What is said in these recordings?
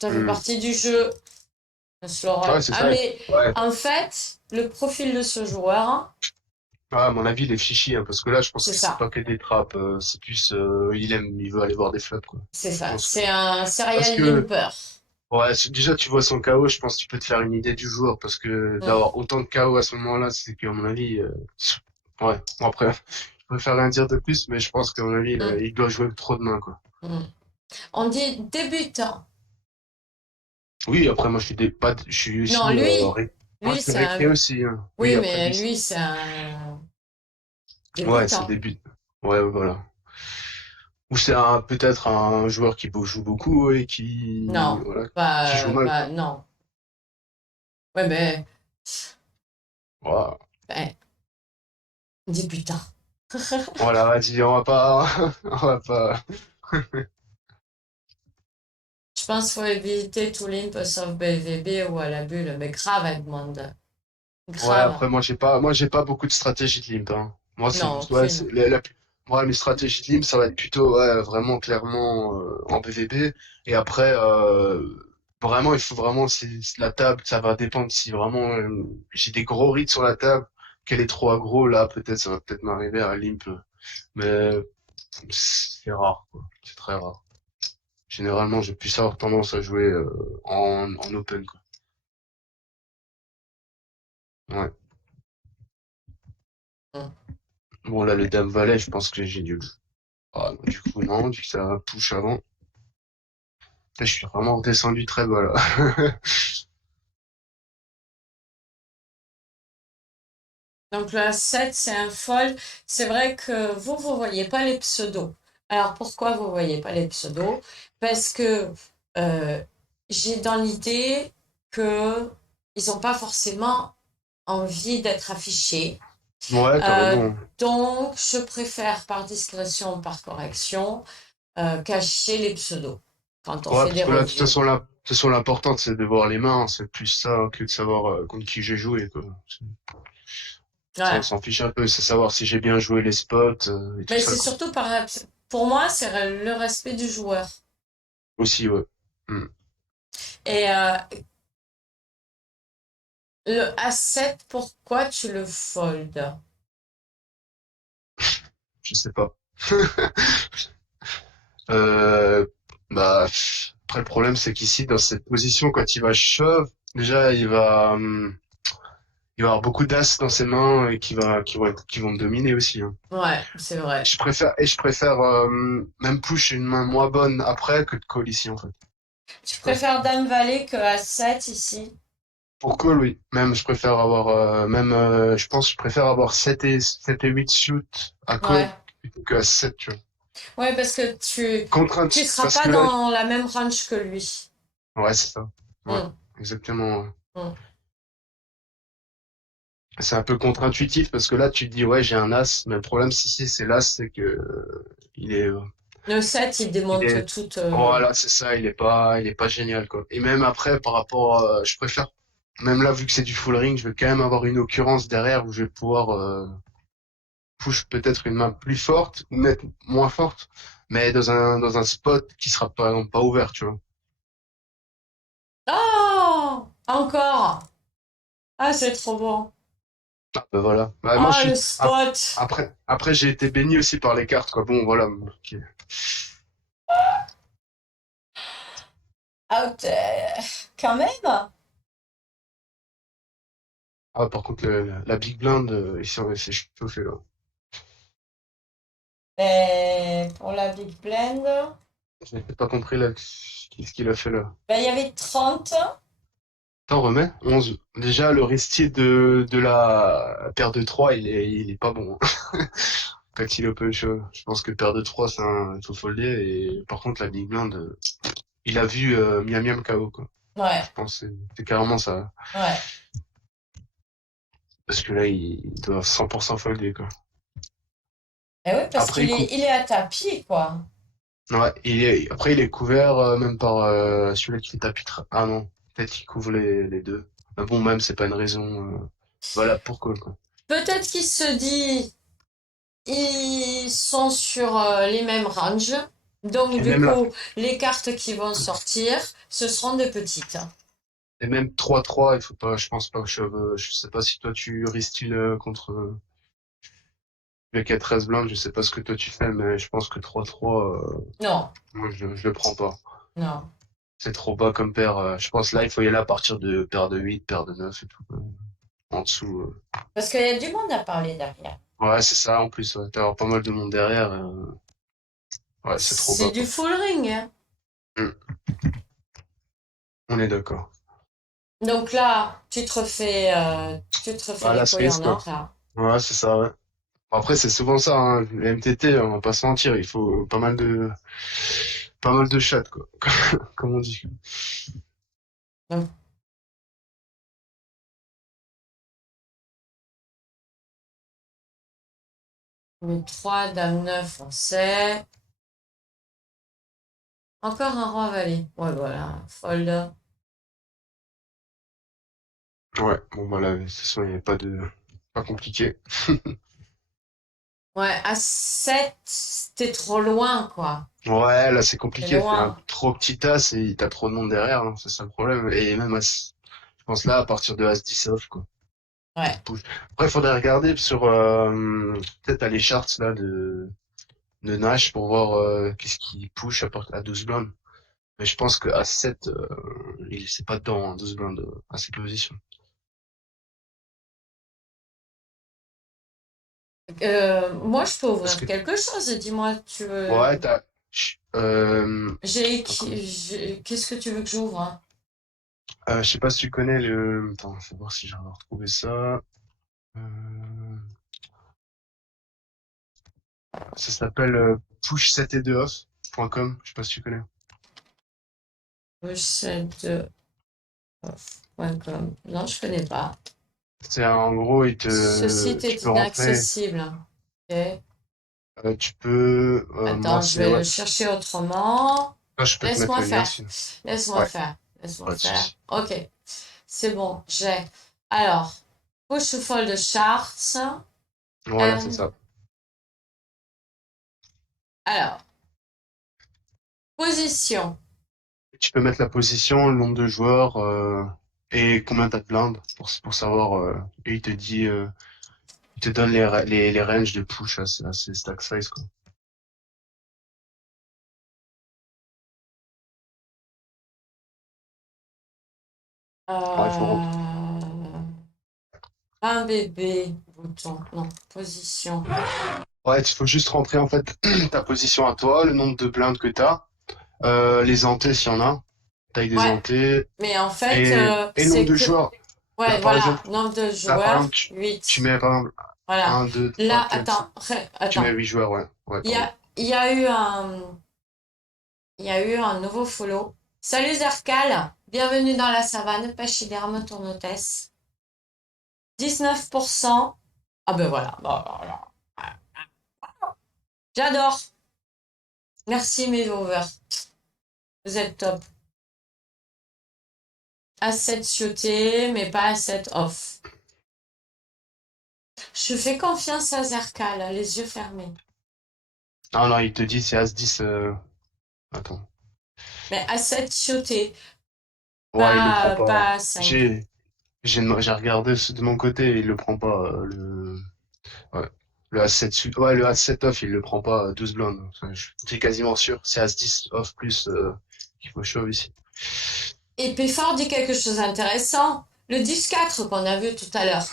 Ça fait Hmm. partie du jeu, Ouais, Slorol. c'est Ah, ça. mais Ouais. en fait, le profil de ce joueur, Ah, à mon avis, il est fichi, hein, parce que là, je pense c'est que c'est ça. pas que des trappes, c'est plus, il veut aller voir des flops, quoi. C'est Je ça. pense que, C'est un parce serial que, limper. ouais, déjà, tu vois son KO, je pense que tu peux te faire une idée du joueur, parce que Mm, d'avoir autant de KO à ce moment-là, c'est qu'à mon avis, ouais. Bon, après, je préfère rien dire de plus, mais je pense qu'à mon avis, mm, il doit jouer trop de mains, quoi. mm. On dit débutant. Oui, après, moi, je suis Non, aussi, moi, lui, je suis c'est récré un. aussi, hein. Oui, Oui, après, mais lui, lui, c'est un ouais, c'est le débutant. début. Ouais, ouais, voilà. Ou c'est peut-être un joueur qui joue beaucoup et qui, Non, voilà, qui joue mal, quoi. non. Ouais, mais Voilà. ben, débutant. Voilà, vas-y, on va pas, on va pas. Je pense qu'il faut éviter tout limp sauf BVB ou à la bulle, mais grave, Edmond. Ouais, Grave. après, moi, j'ai pas beaucoup de stratégie de limp, hein. Moi, Non, ouais, aucune. moi, mes stratégies de limp, ça va être plutôt, ouais, vraiment, clairement, en PvP. Et après, vraiment, il faut vraiment, c'est la table, ça va dépendre si vraiment, j'ai des gros reads sur la table, qu'elle est trop aggro, là, peut-être, ça va peut-être m'arriver à limp. Mais, c'est rare, quoi. C'est très rare. Généralement, j'ai plus avoir tendance à jouer en open, quoi. Ouais. Mm. Bon, là, le Dame Valet, je pense que j'ai dû. Ah, du coup, non, vu que ça push avant. Là, je suis vraiment redescendu très bas, là. Donc le A7, c'est un fold. C'est vrai que vous voyez pas les pseudos. Alors pourquoi vous voyez pas les pseudos? Parce que euh, j'ai dans l'idée que ils n'ont pas forcément envie d'être affichés. Ouais, t'as Euh, raison. donc je préfère par discrétion, par correction, cacher les pseudos quand on Ouais, fait parce des que là, de toute reviews. façon, là, de toute façon, l'important, c'est de voir les mains. C'est plus ça que de savoir contre qui j'ai joué, quoi. Ça, on Voilà. s'en fiche un peu. C'est savoir si j'ai bien joué les spots et tout Mais ça, c'est quoi. surtout pour moi, c'est le respect du joueur. Aussi, ouais. Hmm. Et le A7, pourquoi tu le foldes? Je sais pas. Euh, bah, après, le problème, c'est qu'ici, dans cette position, quand il va shove, déjà, il va avoir beaucoup d'as dans ses mains et qui vont me dominer aussi, hein. Ouais, c'est vrai. Je préfère, même push une main moins bonne après que de call ici, en fait. Tu Ouais. préfères Dame Valet que A7 ici? Pour call, oui. Même, je préfère avoir, je pense, que je préfère avoir 7 et 8 shoot à call Ouais. plutôt que à 7, tu vois. Ouais, parce que tu Contrainte, seras parce pas que là, dans la même range que lui. ouais, c'est ça. Ouais, Hmm, exactement. Ouais. hmm. C'est un peu contre-intuitif parce que là, tu te dis, ouais, j'ai un as, mais le problème, si c'est l'as, c'est que il est, Le 7, il il démonte est, toute. voilà, c'est ça, il est pas génial, quoi. Et même après, par rapport, je préfère, même là, vu que c'est du full ring, je veux quand même avoir une occurrence derrière où je vais pouvoir push peut-être une main plus forte ou mettre moins forte, mais dans un spot qui sera par exemple pas ouvert, tu vois. Oh! Encore! Ah, c'est trop bon. Ah, bah voilà. Bah, moi, Ah, le spot! après, j'ai été béni aussi par les cartes, quoi. Bon, voilà. Ok. Out, quand même! Ah, par contre, la big blind, ici, c'est chauffé, là. Et pour la Big Blend, Je n'ai pas compris, là, ce qu'il a fait, là. ben, il y avait 30. Attends, remets. 11. Déjà, le restier de la paire de 3 il est pas bon, hein. Quand il open show. Je pense que paire de 3 il faut folder. Et par contre, la big blind, il a vu Miam Miam KO, quoi. Je Ouais, pense que c'est carrément ça. ouais. Parce que là, il doit 100% folder, quoi. Et oui, parce Après, il est à tapis, quoi. ouais, après, il est couvert même par celui-là qui fait tapis. Ah non, peut-être qu'il couvre les deux. Mais bon, même, c'est pas une raison. Voilà, pour call, quoi. Peut-être qu'il se dit, ils sont sur les mêmes ranges. Donc, Et du même là, coup, les cartes qui vont sortir, ce seront des petites. et même 3-3, il faut pas, je pense pas que je sais pas si toi tu risques contre le 4-13 blindes, je sais pas ce que toi tu fais, mais je pense que 3-3, Non, moi je le prends pas. non. C'est trop bas comme paire. Je pense là, il faut y aller à partir de paire de 8, paire de 9 et tout. En dessous. Parce qu'il y a du monde à parler derrière. Ouais, c'est ça en plus. Ouais. T'as pas mal de monde derrière. Ouais, c'est trop C'est bas du quoi. full ring, hein. Hmm, on est d'accord. Donc là, tu te refais Bah les la couilles cerise en quoi. or, là. Ouais, c'est ça. Ouais. Après, c'est souvent ça. Hein. Les MTT, on va pas se mentir. Il faut pas mal de chattes quoi. Comme on dit. Donc, le 3, dame 9, on sait. Encore un roi valet. Ouais, voilà, fold. Ouais. Bon voilà. De toute façon, il n'y a pas de pas compliqué. Ouais, à 7, t'es trop loin, quoi. Ouais, là c'est T'es compliqué. C'est un loin. trop petit as et t'as trop de monde derrière. Hein. C'est ça le problème. Et même je pense là, à partir de As 10 off, quoi. Il Ouais. push. Après, il faudrait regarder sur peut-être à les charts là de Nash pour voir qu'est-ce qui push à 12 blindes. Mais je pense que à 7, il c'est pas dedans, hein, 12 blindes à ses positions. Moi, je peux Parce ouvrir que quelque chose. Dis-moi, tu ouais, veux. attends, Qu'est-ce que tu veux que j'ouvre, hein? je sais pas si tu connais le. Attends, faut voir si j'ai retrouvé ça. Ça s'appelle push7et2off.com. Je sais pas si tu connais. Pochette.com. Non, je connais pas. C'est en gros, Ce site tu est peux rentrer. inaccessible. Ok. Tu peux, moi Attends, je c'est vais le ouais. chercher autrement. Ah, je peux te mettre Laisse-moi le lien faire. sinon. Laisse-moi Ouais, faire. Laisse-moi pas de faire. souci. Ok. C'est bon, j'ai. Alors, push to fold charts. Voilà, c'est And... ça. Alors, position. Tu peux mettre la position, le nombre de joueurs et combien t'as de blindes pour savoir. Et il te dit, il te donne les ranges de push à ces stack size quoi. Ouais, Un bébé. Bouton. Non, position. ouais, il faut juste rentrer en fait ta position à toi, le nombre de blindes que t'as, les antés s'il y en a, taille des Ouais, antés mais en fait, et le nombre c'est de que. joueurs. Là Ouais, par voilà. exemple, Nombre de là par joueurs, exemple, tu 8. mets par exemple Voilà. un, 2, 3, Là, 4, tu mets attends. 8 joueurs, ouais. Ouais, pardon. Il y a eu il y a eu un nouveau follow. Salut Zerkal, bienvenue dans la savane, pachyderme tournotesse. 19%. Ah ben voilà. Bon, voilà. J'adore. Merci mes viewers. Vous êtes top. Asset sioté, mais pas asset off. Je fais confiance à Zerkal, les yeux fermés. Non, non, il te dit c'est As 10. Attends. Mais asset sioté, Ouais, il le prend pas. pas 5. J'ai regardé de mon côté, il le prend pas. Ouais. Le As 7 ouais, le As 7 off, il le prend pas 12 blindes. Enfin, je suis quasiment sûr. C'est As 10 off plus qu'il faut shove ici. Et Péfort dit quelque chose d'intéressant. Le 10-4 qu'on a vu tout à l'heure.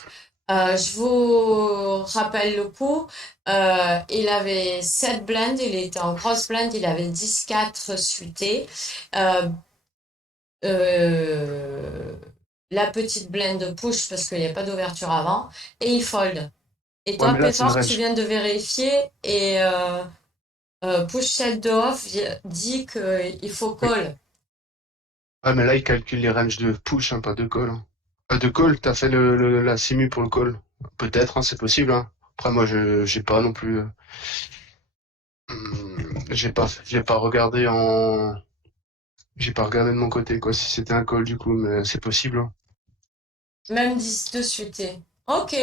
Je vous rappelle le coup. Il avait 7 blindes, il était en grosse blind, il avait 10-4 suité. Euh, euh, la petite blind push parce qu'il n'y a pas d'ouverture avant. Et il fold. Et Ouais, toi, mais là, c'est une Péfort, tu range. viens de vérifier et push set de off dit qu'il faut Oui. call. Ouais, mais là, il calcule les ranges de push, hein, pas de call. Hein. De call, t'as fait la simu pour le call. Peut-être, hein, c'est possible. Hein. Après, moi, j'ai pas non plus. J'ai pas regardé en. J'ai pas regardé de mon côté, quoi, si c'était un call du coup, mais c'est possible. Hein. Même 10 de suité. Ok.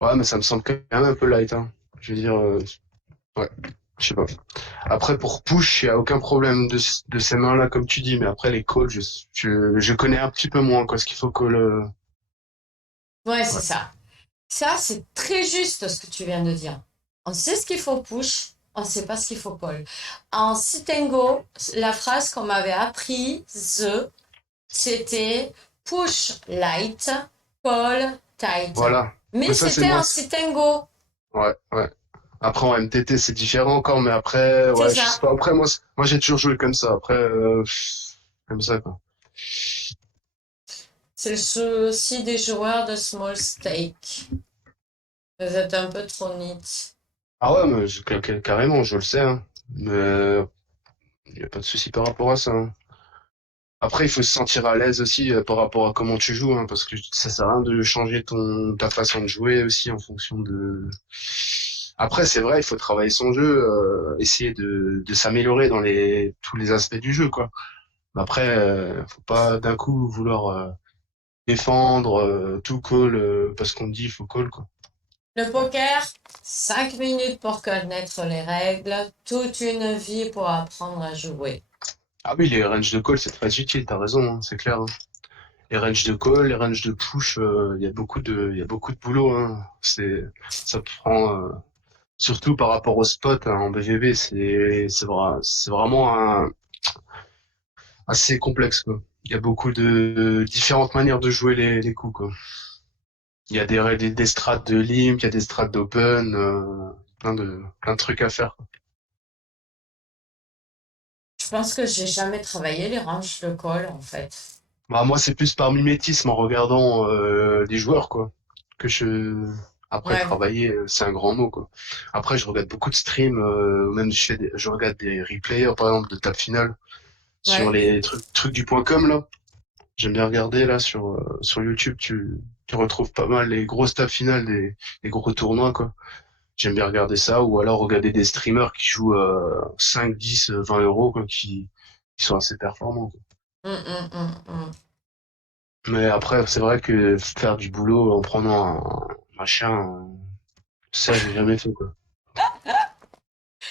Ouais, mais ça me semble quand même un peu light, hein. Je veux dire, ouais. Je sais pas. Après, pour push, il y a aucun problème de ces mains-là, comme tu dis, mais après, les calls, je connais un petit peu moins, quoi, ce qu'il faut call, Ouais, c'est ouais. ça. Ça, c'est très juste ce que tu viens de dire. On sait ce qu'il faut push, on ne sait pas ce qu'il faut call. En Sitengo, la phrase qu'on m'avait appris, c'était push light, call tight. Voilà. Mais Mais ça, c'est c'était moi. en Sitengo, Ouais, ouais. Après, en MTT, c'est différent encore, mais après, c'est ouais, je sais ça. pas. Après, moi, j'ai toujours joué comme ça. Après, comme ça, quoi. C'est le souci des joueurs de small stake. Vous êtes un peu trop nit. Ah ouais, mais carrément, je le sais, hein. Mais il y a pas de souci par rapport à ça, hein. Après, il faut se sentir à l'aise aussi par rapport à comment tu joues, hein, parce que ça sert à rien de changer ta façon de jouer aussi en fonction de. Après, c'est vrai, il faut travailler son jeu, essayer de s'améliorer dans tous les aspects du jeu, quoi. Mais après, faut pas d'un coup vouloir défendre tout call parce qu'on dit il faut call, quoi. Le poker, 5 minutes pour connaître les règles, toute une vie pour apprendre à jouer. Ah oui, les ranges de call, c'est très utile, t'as raison, hein, c'est clair, hein. Les ranges de call, les ranges de push, il y a beaucoup de boulot, hein. Ça prend, surtout par rapport au spot, hein, en BVB, c'est vraiment assez complexe, quoi. Il y a beaucoup de différentes manières de jouer les coups, quoi. Il y a des strats de limp, il y a des strats d'open, plein de trucs à faire, quoi. Je pense que j'ai jamais travaillé les ranges de call en fait. Bah, moi, c'est plus par mimétisme en regardant les joueurs, quoi, que je. Après, Ouais, travailler, c'est un grand mot, quoi. Après, je regarde beaucoup de streams, même je regarde des replays, par exemple, de table finale sur ouais. les trucs du point com, là. J'aime bien regarder, là, sur YouTube, tu retrouves pas mal les grosses tables finales des gros tournois, quoi. J'aime bien regarder ça, ou alors regarder des streamers qui jouent 5, 10, 20 euros, quoi, qui sont assez performants, quoi. Hum. Mais après, c'est vrai que faire du boulot en prenant un machin, ça, j'ai jamais fait, quoi.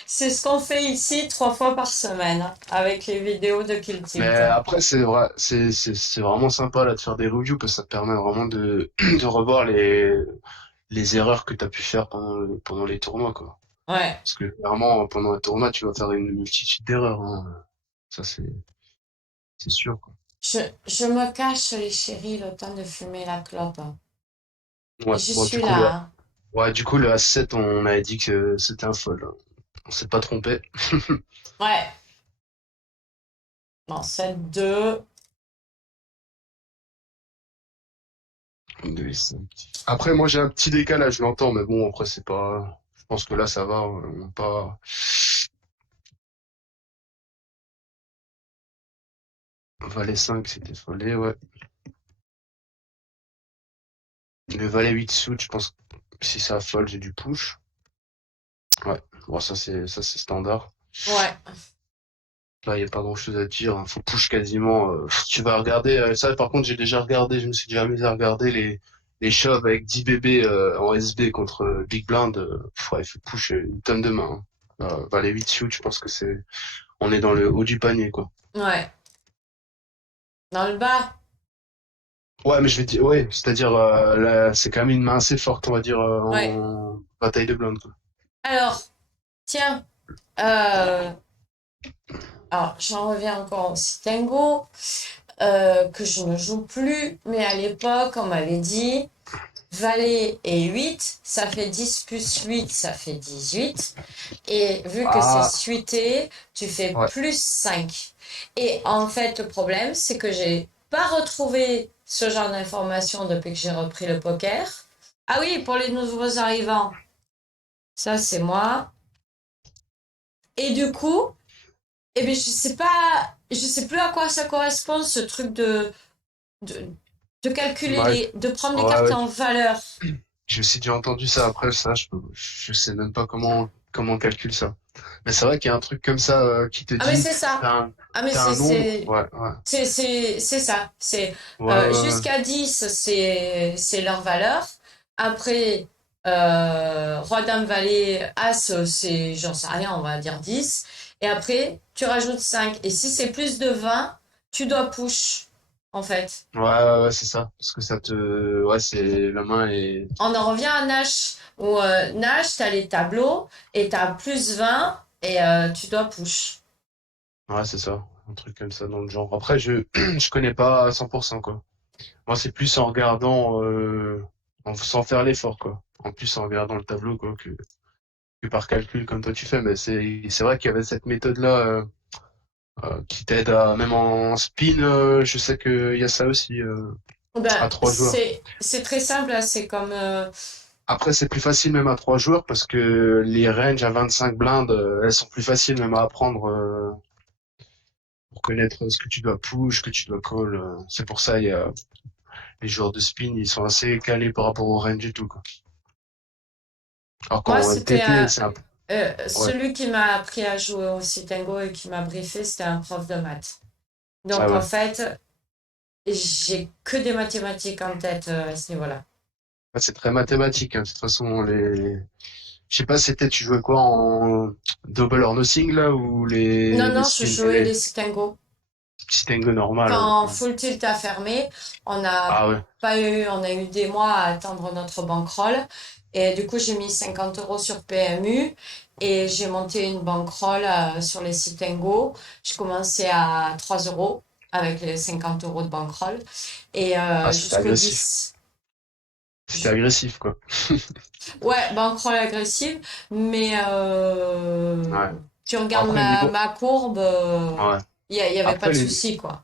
C'est ce qu'on fait ici 3 fois par semaine hein, avec les vidéos de Kill Mais Tilt. après, c'est vrai, c'est vraiment sympa, là, de faire des reviews, parce que ça te permet vraiment de revoir les erreurs que tu as pu faire pendant les tournois, quoi. Ouais. Parce que clairement, pendant un tournoi, tu vas faire une multitude d'erreurs, hein. Ça, c'est sûr, quoi. Je me cache les chéris le temps de fumer la clope. Et Ouais, je bon, suis là. Hein. du coup, le A7, on avait dit que c'était un fold, hein. On s'est pas trompé. Ouais. Bon, 7-2. Après, moi, j'ai un petit décalage, je l'entends, mais bon, après, c'est pas. Je pense que là, ça va. Pas. Valet 5, c'était foldé, ouais. Le valet 8 suit, je pense que si ça fold, j'ai du push. Ouais, bon, ça c'est standard. Ouais. Là, il n'y a pas grand-chose à dire, hein. Faut push quasiment. Tu vas regarder. Ça, par contre, j'ai déjà regardé. Je me suis déjà amusé à regarder les shoves avec 10 bébés en SB contre Big Blind. Ouais, il faut push une tonne de main, hein. Valet 8 suit, je pense que c'est. On est dans le haut du panier, quoi. Ouais. Dans le bas. Ouais, mais je vais dire, ouais, c'est-à-dire, là, c'est quand même une main assez forte, on va dire, Ouais. en bataille de blinde, quoi. Alors, tiens. Euh, alors, j'en reviens encore au Sitengo, que je ne joue plus, mais à l'époque, on m'avait dit valet et 8, ça fait 10 plus 8, ça fait 18. Et vu que c'est Ah, suité, tu fais ouais. plus 5. Et en fait, le problème, c'est que j'ai pas retrouvé ce genre d'informations depuis que j'ai repris le poker. Ah oui, pour les nouveaux arrivants, ça c'est moi. Et du coup, eh bien, je sais plus à quoi ça correspond, ce truc de, de calculer Ouais, de prendre les ouais, cartes ouais. en valeur. J'ai aussi déjà entendu ça. Après, ça, je sais même pas comment on calcule ça. Mais c'est vrai qu'il y a un truc comme ça, qui te Ah mais dit, c'est ça. Ah mais t'as un nombre. Ouais, ouais. c'est ça. C'est Ouais, ouais, ouais. jusqu'à 10 c'est leur valeur. Après Roi, dame, valet, as, c'est, j'en sais rien, on va dire 10. Et après, tu rajoutes 5. Et si c'est plus de 20, tu dois push, en fait. Ouais, ouais, ouais, c'est ça. Parce que ça te. Ouais, c'est. La main est. On en revient à Nash, où Nash, tu as les tableaux, et tu as plus 20, et tu dois push. Ouais, c'est ça. Un truc comme ça dans le genre. Après, je connais pas à 100%, quoi. Moi, c'est plus en regardant. Sans faire l'effort, quoi. En plus, en regardant le tableau, quoi, que par calcul, comme toi tu fais. Mais c'est vrai qu'il y avait cette méthode-là. Qui t'aide à même en spin, je sais qu'il y a ça aussi Ben, à 3 joueurs. c'est très simple, hein, c'est comme... Après, c'est plus facile même à 3 joueurs parce que les ranges à 25 blindes, elles sont plus faciles même à apprendre pour connaître ce que tu dois push, ce que tu dois call. C'est pour ça il y a les joueurs de spin, ils sont assez calés par rapport au range et tout, quoi. Alors Moi, qu'en MTT, c'est un peu... Ouais, celui qui m'a appris à jouer au Citengo et qui m'a briefé, c'était un prof de maths. ouais, Donc, en ouais. fait, j'ai que des mathématiques en tête à ce niveau-là. Ouais, c'est très mathématique, hein. De toute façon, je sais pas, tu jouais quoi en double or nothing là ou Non, les non, je spins, jouais les Citengo. Citengo normal, ouais. Quand Full Tilt a fermé, on n'a Ah ouais. on a eu des mois à attendre notre bankroll. Et du coup, j'ai mis 50 euros sur PMU et j'ai monté une bankroll sur les Citengo. Je commençais à 3 euros avec les 50 euros de bankroll et Ah, c'était jusqu'au agressif. 10. C'était agressif, quoi. Ouais, bankroll agressive, mais Ouais. tu regardes Après, le niveau, ma courbe, ouais. y avait pas Après, de souci, quoi.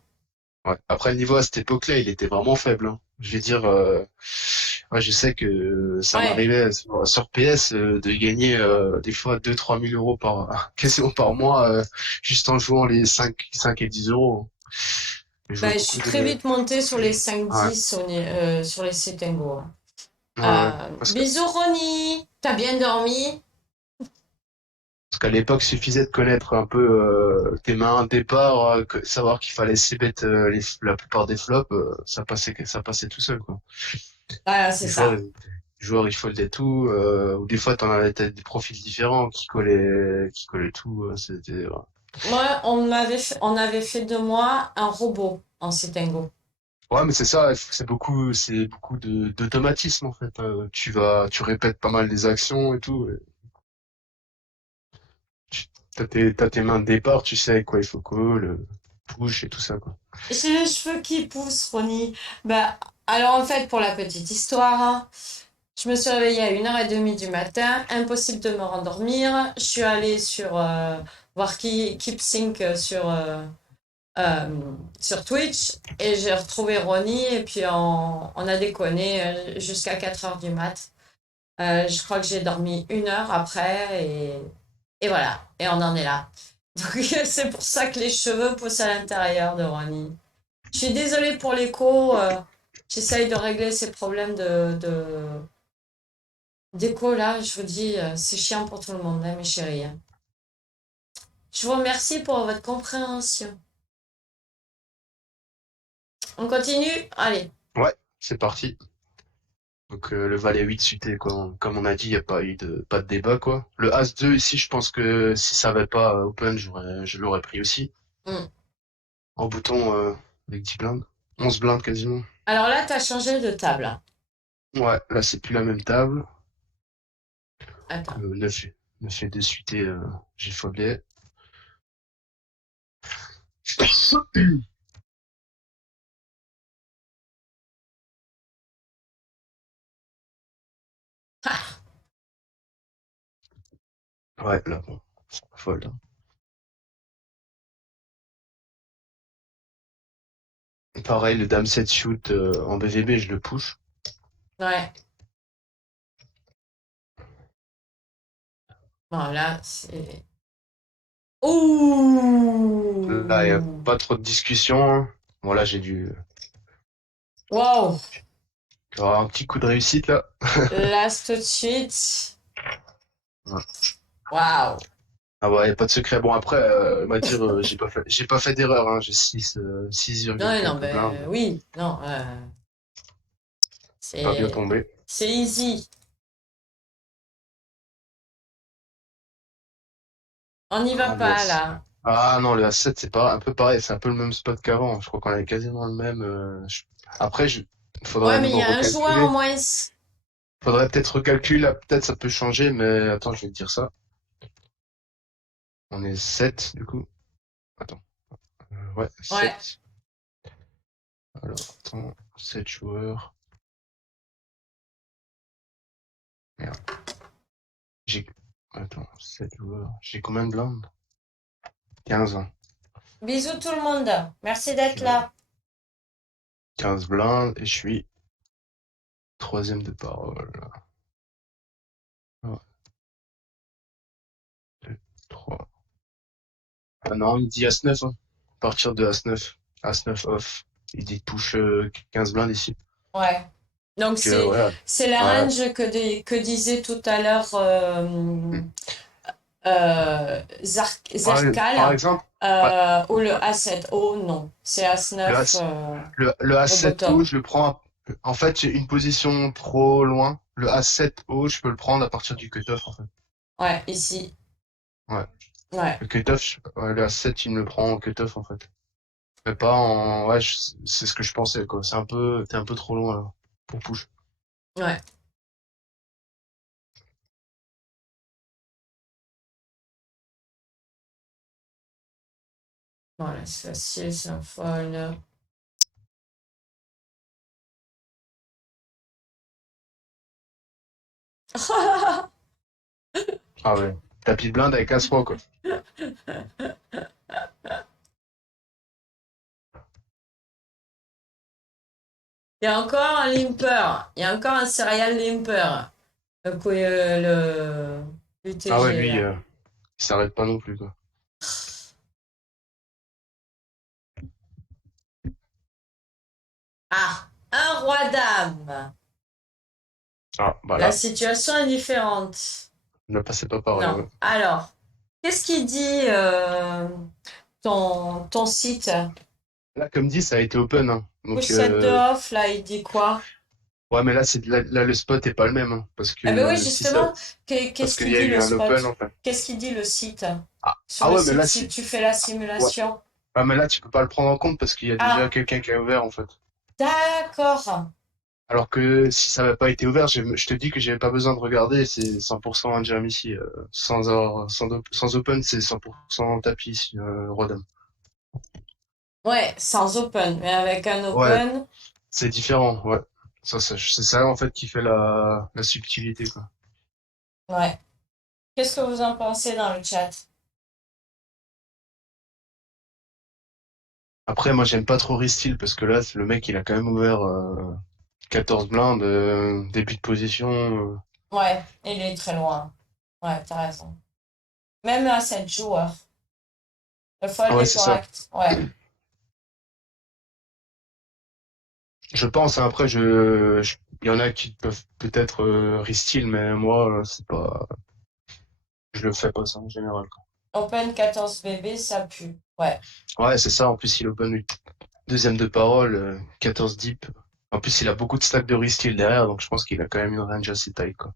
ouais. Après, le niveau à cette époque-là, il était vraiment faible, hein. Je vais dire, ouais, je sais que ça Ouais. m'arrivait sur PS de gagner des fois 2 3 000 euros quasiment par mois, juste en jouant les 5 et 10 euros. J'ai joué Bah, je beaucoup suis très de, vite montée sur les ouais, 5-10 sur les Citengo. ouais, ouais. Bisous Ronnie, t'as bien dormi? Parce qu'à l'époque, il suffisait de connaître un peu tes mains, départ, savoir qu'il fallait c-bet la plupart des flops, ça passait tout seul, quoi. Voilà, c'est Les joueurs, ça. les joueurs, ils foldaient tout, ou des fois, t'en avais peut-être des profils différents qui collaient tout. C'était, ouais. Moi, on avait fait de moi un robot en Citengo. Ouais, mais c'est ça, c'est beaucoup d'automatisme en fait. Tu répètes pas mal les actions et tout. Et t'as tes mains de départ, tu sais avec quoi il faut call, push et tout ça, quoi. J'ai les cheveux qui poussent, Ronnie. Bah, alors en fait, pour la petite histoire, hein, je me suis réveillée à 1h30 du matin, impossible de me rendormir. Je suis allée voir Keep Sync euh, sur Twitch et j'ai retrouvé Ronnie et puis on a déconné jusqu'à 4 heures du mat. Je crois que j'ai dormi 1 heure après et voilà, et on en est là. Donc c'est pour ça que les cheveux poussent à l'intérieur de Ronnie. Je suis désolée pour l'écho, j'essaye de régler ces problèmes d'écho là, je vous dis, c'est chiant pour tout le monde, hein, mes chéris, hein. Je vous remercie pour votre compréhension. On continue? Allez. Ouais, c'est parti. Donc le valet 8 suité, quoi. Comme on a dit, il n'y a pas de débat, quoi. Le As-2 ici, je pense que si ça avait pas open, je l'aurais pris aussi. Hmm. En bouton avec 10 blindes. 11 blindes quasiment. Alors là, tu as changé de table, hein. Ouais, là c'est plus la même table. Donc, Attends. 9 et 2 suité, j'ai foldé. Ouais, là, bon, c'est pas fold, hein. Pareil, le dame 7 shoot en BVB, je le push. Ouais. Bon, là, c'est... Là, il n'y a Ouh! pas trop de discussion, hein. Bon, là, Wow! j'ai avoir un petit coup de réussite, là. Là, tout de suite. Ouais. Waouh! Ah ouais, y a pas de secret. Bon, après, on va dire, j'ai pas fait d'erreur, hein. J'ai 6 Non, non, quelques ben blindes. oui, non, Pas bien c'est tombé. c'est easy. On n'y va Ah, le pas S. là. Ah non, le A7, c'est pas un peu pareil, c'est un peu le même spot qu'avant. Je crois qu'on avait quasiment le même. Après, faudrait Ouais, mais il me y a un joueur recalculer. en moins. Faudrait peut-être recalculer, là, peut-être ça peut changer, mais attends, je vais te dire ça. On est 7 du coup. Attends. Ouais, Ouais. 7. Alors, attends, 7 joueurs. Merde. J'ai. Attends, 7 joueurs. J'ai combien de blindes? 15 ans. Bisous tout le monde. Merci d'être 15 là. 15 blindes et je suis troisième de parole. 1, 2, 3. Ah non, il dit As-9, hein. À partir de As-9. As-9 off. Il dit touche 15 blindes ici. Ouais. Donc Ouais, c'est la ouais. range que disait tout à l'heure Hmm. Par Zerkal, exemple, ouais, ou le A7. Oh non, c'est le, As9 As, le au A7O, bottom. je le prends. En fait, j'ai une position trop loin. Le A7O, je peux le prendre à partir du cutoff, en fait. Ouais, ici. Ouais. Ouais. Le cutoff, ouais, le A7, il me le prend en cutoff, en fait. Mais pas en. Ouais, c'est ce que je pensais, quoi. T'es un peu trop loin, là, pour push. Ouais. Voilà, c'est facile, c'est un fold. Ah ouais. Tapis de blinde avec As-Roi, quoi. Il y a encore un limper. Il y a encore un serial limper. Le Ah ouais, UTG lui, là. il s'arrête pas non plus, quoi. Ah, un roi dame. Ah, bah La là, situation est différente. ne passez pas pareil, Non. ouais. Alors, qu'est-ce qu'il dit ton site? Là, comme dit, ça a été open, hein. Push Donc, set de off, là, il dit quoi? ouais, mais là, là, le spot est pas le même, hein, parce Ah ben oui, que si ça, justement, parce qu'est-ce qu'il qu'il y a dit eu le un open, spot? en fait. Qu'est-ce qu'il dit le site? Ah, Sur ah le ouais, mais site, là, si si, tu fais la ouais. simulation. Ah, mais là, tu peux pas le prendre en compte parce qu'il y a déjà Ah, quelqu'un qui a ouvert, en fait. d'accord. Alors que si ça n'avait pas été ouvert, je te dis que j'avais pas besoin de regarder, c'est 100% un jam ici, sans open, c'est 100% tapis ici, Rodham. Ouais, sans open, mais avec un Ouais, open, c'est différent, ouais. C'est ça, en fait, qui fait la subtilité, quoi. ouais. Qu'est-ce que vous en pensez dans le chat? Après, moi, j'aime pas trop Ristil parce que là, le mec, il a quand même ouvert 14 blindes, début de position. Ouais, il est très loin. Ouais, t'as raison. Même à 7 joueurs. Le Ah fold ouais, est c'est ça. correct. Ouais. Je pense, hein, après, il y en a qui peuvent peut-être Ristil, mais moi, c'est pas, je le fais pas ça en général, quoi. Open 14 bébés, ça pue. Ouais. Ouais, c'est ça. En plus, il open deuxième de parole, 14 deep. En plus, il a beaucoup de stacks de Ristil derrière, donc je pense qu'il a quand même une range assez tight, quoi.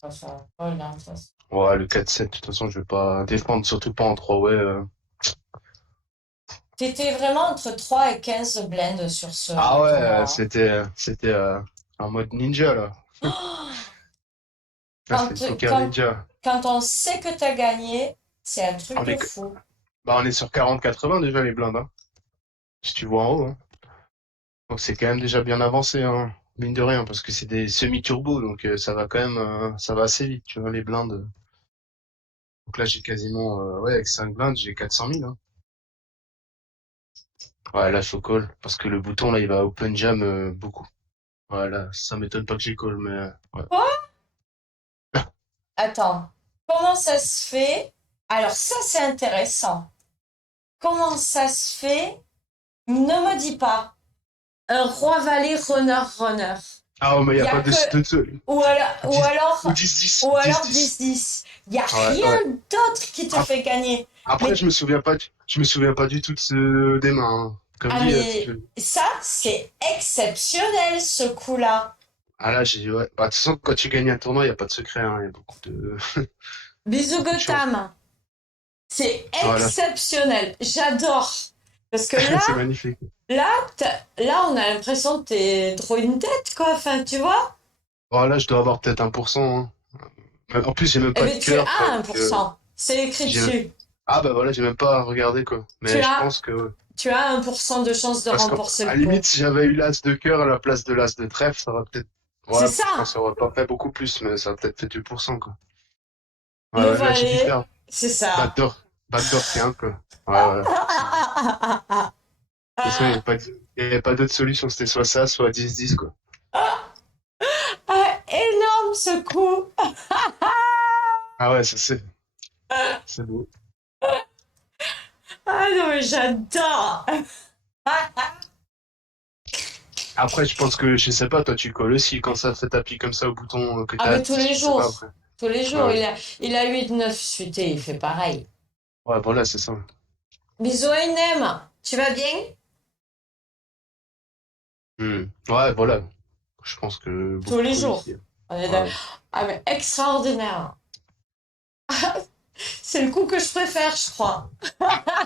Ça fait un fold, hein, ça. Ouais, le 4-7, de toute façon, je vais pas défendre, surtout pas en 3 way. T'étais vraiment entre 3 et 15 blends sur Ah ce ouais, tournoi. c'était en mode ninja, là. Hein. Là, c'était le poker Quand, ninja. quand on sait que t'as gagné, c'est un truc On de est, fou. bah, on est sur 40-80 déjà, les blindes, hein. Si tu vois en haut, hein. Donc c'est quand même déjà bien avancé, hein. Mine de rien, parce que c'est des semi-turbo, donc ça va quand même, ça va assez vite, tu vois, les blindes. Donc là, j'ai quasiment, ouais, avec 5 blindes, j'ai 400 000, hein. Ouais, là, faut call, parce que le bouton, là, il va open jam beaucoup. Voilà, ça m'étonne pas que j'ai call, mais ouais. Quoi? Attends. Comment ça se fait? Alors ça, c'est intéressant. Comment ça se fait? Ne me dis pas. Un roi valet runner. Ah, ouais, mais il Il y y a a pas que de ou alors ou 10 ou alors 10-10, ou alors 10-10. 10-10. Il y a Ouais, rien ouais. d'autre qui te fait gagner. Après, Mais je me souviens pas du tout de des mains, hein. comme Ah, dit, mais ça, c'est exceptionnel, ce coup-là. ah là, j'ai, ouais. Bah, de toute façon, quand tu gagnes un tournoi, il n'y a pas de secret, hein. Il y a Bisous, beaucoup de chance. Gotham. C'est Voilà, exceptionnel. J'adore. Parce que là, c'est magnifique. là, là, on a l'impression que t'es trop une tête, quoi. Enfin, tu vois? Voilà, je dois avoir peut-être 1%, hein. En plus, j'ai même Eh pas de bien, tu cœur, as donc 1%. C'est écrit j'ai dessus. ah bah voilà, j'ai même pas à regarder quoi. Tu Mais je as, pense que ouais. tu as 1% de chance de Parce qu'à rembourser le à pot. limite, si j'avais eu l'as de cœur à la place de l'as de trèfle, ça aurait peut-être C'est ouais, je pense que ça. ça aurait pas fait beaucoup plus, mais ça aurait peut-être fait 2% quoi. Ouais, Le ouais, là j'ai dû valet, faire c'est ça. backdoor 15 quoi. Ouais, ouais, forcément. De toute façon, il y avait pas d'autre solution, c'était soit ça, soit 10-10 quoi. Ah, énorme ce coup. Ah ouais, ça c'est beau. Ah non, mais j'adore. Après, je pense que, je sais pas, toi tu colles aussi quand ça fait tapis comme ça au bouton que Ah, t'as mais tous 10, les je sais pas jours. après. Tous les Ouais, jours. ouais. Il a 8-9 suités, il fait pareil. Ouais, voilà, c'est ça. Bisous, Einem. Tu vas bien? Ouais, voilà. Je pense que Tous beaucoup les collent jours. ici. On est Ouais, Ah, mais extraordinaire. C'est le coup que je préfère, je crois.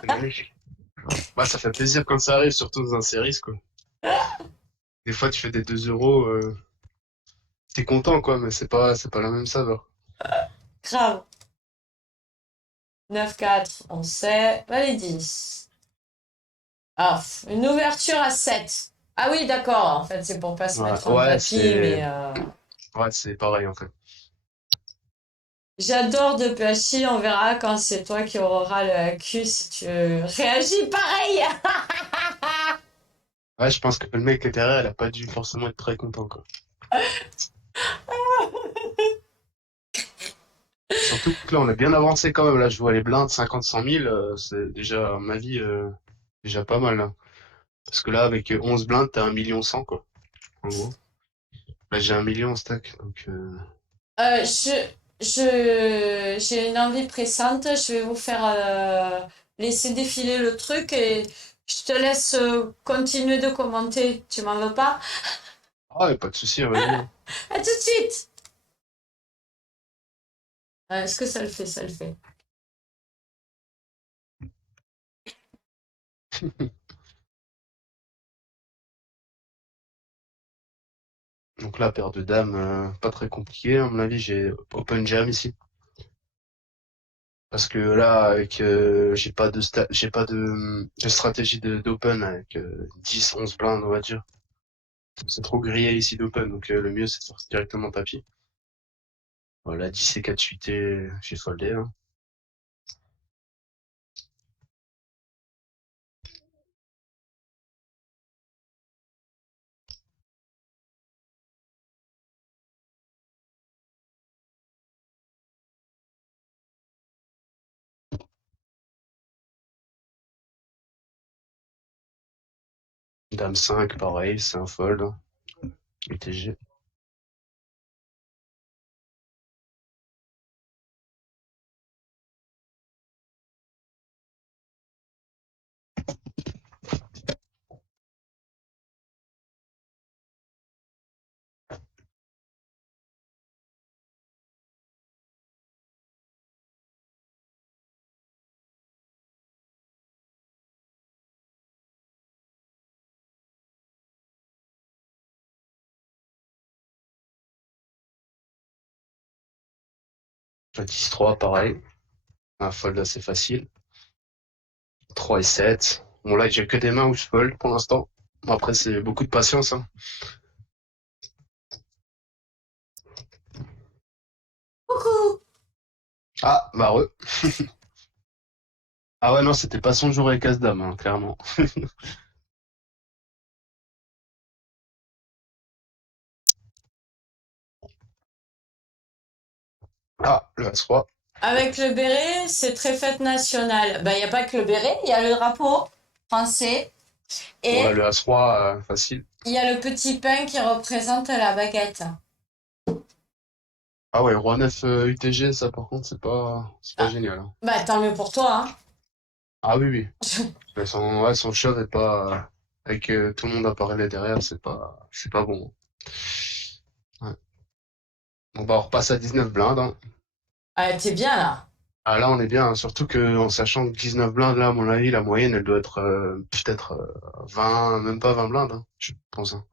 c'est magnifique. Bah, ça fait plaisir quand ça arrive, surtout dans un série, quoi. Des fois, tu fais des 2 euros, t'es content, quoi, mais c'est pas la même saveur. Grave. 9-4, on sait. Allez, 10. Ah, une ouverture à 7. Ah oui, d'accord. En fait, c'est pour pas se Ouais, mettre en tapis, mais ouais, c'est pareil, en fait. j'adore de PHI. On verra quand c'est toi qui auras le cul si tu réagis pareil. Ouais, je pense que le mec qui est derrière, elle a pas dû forcément être très content, quoi. Surtout que là, on a bien avancé quand même. Là, je vois les blindes 50-100 000, c'est déjà, à ma vie, déjà pas mal, là. Parce que là, avec 11 blindes, t'as 1 100 000, quoi, en gros. Là, j'ai 1 million en stack, donc Euh, je, j'ai une envie pressante. Je vais vous faire laisser défiler le truc et je te laisse continuer de commenter. Tu m'en veux pas? ah, y a pas de souci, vas-y, hein. À tout de suite! Est-ce que ça le fait? Ça le fait. Donc là, paire de dames, pas très compliqué. À mon avis, j'ai open jam ici. Parce que là, avec, j'ai pas de stratégie d'open avec 10, 11 blindes, on va dire. C'est trop grillé ici d'open, donc le mieux c'est de faire directement tapis. Voilà, 10 et 4 suités, j'ai foldé, hein. Dame 5, pareil, c'est un fold, hein. UTG. La 10-3, pareil. Un fold assez facile. 3 et 7. Bon là, j'ai que des mains où je fold pour l'instant. Bon, après, c'est beaucoup de patience, hein. Coucou! Ah, bah re. Ah ouais, non, c'était pas son jour avec As-Dame, hein, clairement. Ah, le As-Roi. Avec le béret, c'est très fête nationale. Ben, il n'y a pas que le béret, il y a le drapeau français et Ouais, le As-Roi, facile. il y a le petit pain qui représente la baguette. Ah ouais, Roi 9 UTG, ça par contre, c'est pas Ah, génial, hein. bah tant mieux pour toi, hein. Ah oui, oui. Mais son shove est pas, avec tout le monde à parler derrière, c'est pas bon. Ouais. On va repasser à 19 blindes, hein. Ah, t'es bien là. Ah là, on est bien, hein. Surtout que, en sachant que 19 blindes, là, à mon avis, la moyenne, elle doit être peut-être 20, même pas 20 blindes, hein, je pense, hein.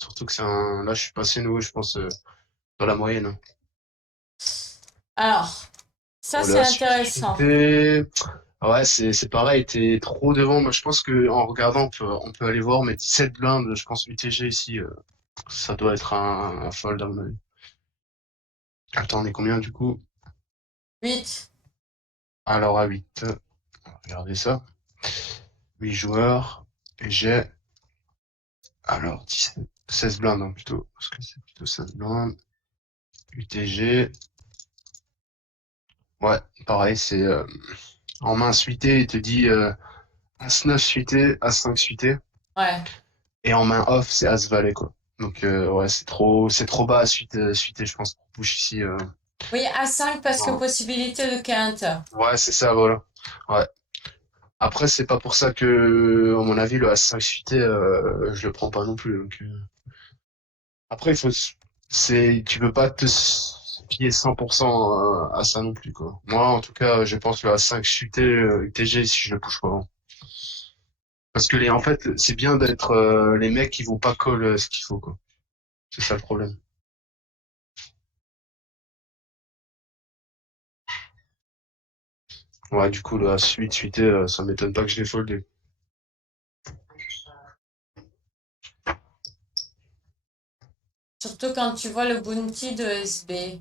Surtout que là, je suis passé nouveau, je pense, dans la moyenne, hein. Alors, ça Bon, le c'est intéressant. A-suité, ah ouais, c'est pareil, t'es trop devant. Moi, je pense que en regardant, on peut aller voir, mais 17 blindes, je pense UTG ici, ça doit être un fold à mon avis. Attends, on est combien du coup? 8. Alors à 8, regardez ça. 8 joueurs, et j'ai, alors 17, 16 blindes hein, plutôt, parce que c'est plutôt 16 blindes. UTG, ouais, pareil, c'est en main suitée, il te dit As-9 suité, As-5 suité, Ouais. et en main off, c'est As-Valet, quoi. Donc ouais, c'est trop bas à suité, je pense, pour push ici. Oui, à 5 parce que Non. possibilité de quinte. Ouais, c'est ça, voilà. Ouais. Après, c'est pas pour ça que, à mon avis, le As-5 suité, je le prends pas non plus. Donc, après, tu peux pas te fier 100% à ça non plus, quoi. Moi, en tout cas, je pense le A5 chuté, UTG si je le touche pas, hein. Parce que en fait, c'est bien d'être les mecs qui vont pas call ce qu'il faut, quoi. C'est ça le problème. Ouais, du coup, le A8 suité, ça m'étonne pas que je l'ai foldé. Surtout quand tu vois le bounty de SB.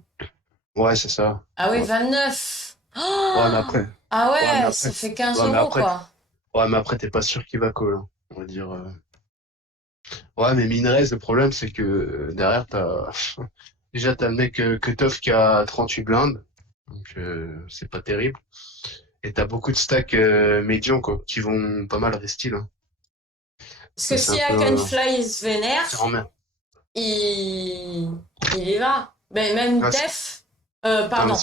Ouais, c'est ça. Ah oui, Ouais. 29. Ouais, mais Oh, après, ah ouais, mais ouais, ça après, fait 15 ouais, mais euros après, quoi. ouais, mais après, t'es pas sûr qu'il va call, hein, on va dire. Ouais, mais Minerais, le problème, c'est que derrière, déjà, t'as le mec Cutoff qui a 38 blindes. Donc, c'est pas terrible. Et t'as beaucoup de stacks médians, quoi, qui vont pas mal rester, là. Parce Ça, que c'est si un peu, Fly se c'est vénère, en mer. il, il y va. Ben, même Ouais, Def, non, mais pardon,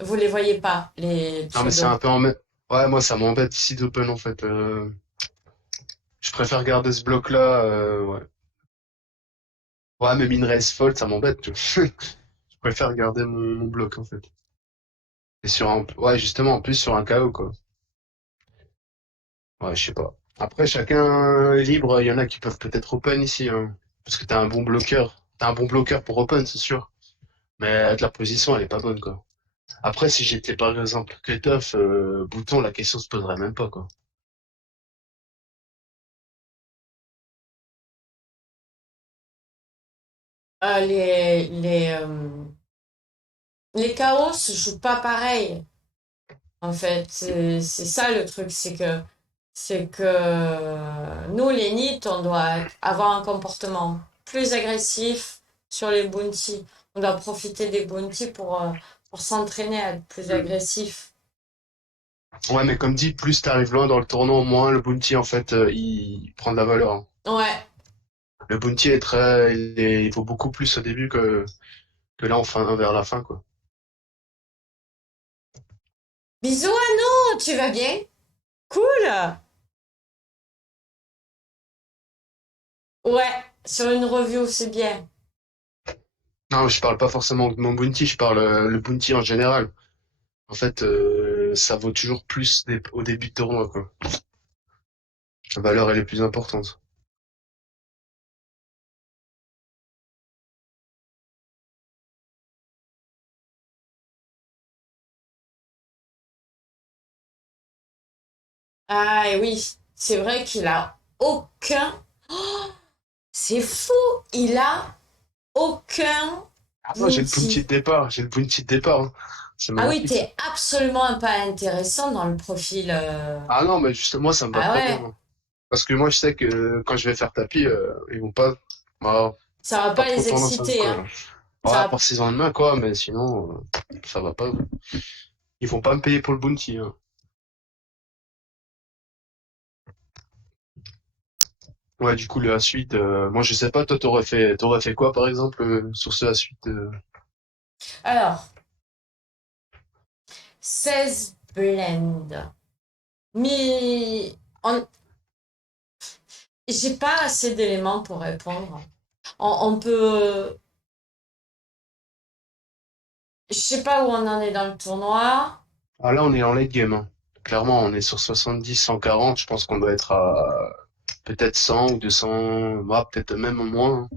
vous les voyez pas, les non, mais c'est pseudos. un peu en mer. Ouais, moi, ça m'embête ici d'open, en fait. Je préfère garder ce bloc-là, ouais. Ouais, mais Minerais fold, ça m'embête, tu vois. Je préfère garder mon bloc, en fait. Et ouais, justement, en plus, sur un KO, quoi. Ouais, je sais pas. Après, chacun est libre. Il y en a qui peuvent peut-être open ici, hein. Parce que t'as un bon bloqueur. T'as un bon bloqueur pour open, c'est sûr. Mais la position, elle est pas bonne, quoi. Après, si j'étais par exemple cutoff, bouton, la question se poserait même pas, quoi. Euh, les, les, euh, les chaos se jouent pas pareil. En fait, c'est ça le truc, c'est que nous, les NIT, on doit avoir un comportement plus agressif sur les bounties. On doit profiter des bounties pour s'entraîner à être plus Hmm. agressif. Ouais, mais comme dit, plus t'arrives loin dans le tournoi, moins le bounty, en fait, il prend de la valeur, hein. Ouais. Le bounty il vaut beaucoup plus au début que là, vers la fin, quoi. Bisous, Anno, tu vas bien? Cool. Ouais, sur une review, c'est bien. Non, je parle pas forcément de mon bounty, je parle le bounty en général. En fait, ça vaut toujours plus au début de tournoi, quoi. La valeur, elle est plus importante. Ah, et oui, c'est vrai qu'il a aucun. C'est fou, il a aucun Ah non, j'ai le bounty de bounty. départ, j'ai le bounty de départ, hein. C'est Ah oui, magnifique, ça. t'es absolument pas intéressant dans le profil. Ah non, mais justement, ça me va Ah très bien, ouais, hein. Parce que moi, je sais que quand je vais faire tapis, ils vont pas, bah, ça va pas pas trop les tendance à me exciter, call, hein. hein. Ouais, Ça à va... part s'ils ont une main, quoi, mais sinon, ça va pas. Ils vont pas me payer pour le bounty, hein. Ouais, du coup, le A-suite, moi, je sais pas, toi, t'aurais fait quoi, par exemple, sur ce A-suite, Alors, 16 blend. Mais on- j'ai pas assez d'éléments pour répondre. On peut, je sais pas où on en est dans le tournoi. Ah là, on est en late game, hein. Clairement, on est sur 70, 140. Je pense qu'on doit être à peut-être 100 ou 200, bah, peut-être même moins, hein.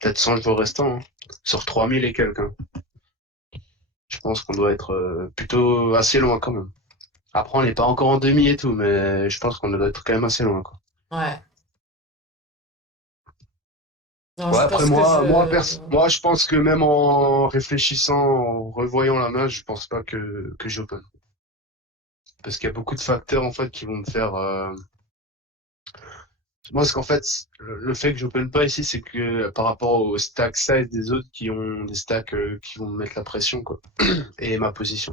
Peut-être 100 jours restants, hein. Sur 3000 et quelques, hein. Je pense qu'on doit être plutôt assez loin quand même. Après, on n'est pas encore en demi et tout, mais je pense qu'on doit être quand même assez loin, quoi. Ouais. Non, Ouais, je après pense que moi, je pense que même en réfléchissant, en revoyant la main, je pense pas que j'open. Parce qu'il y a beaucoup de facteurs en fait qui vont me faire. Moi, ce qu'en fait, le fait que j'open pas ici, c'est que par rapport au stack size des autres qui ont des stacks qui vont me mettre la pression, quoi, et ma position.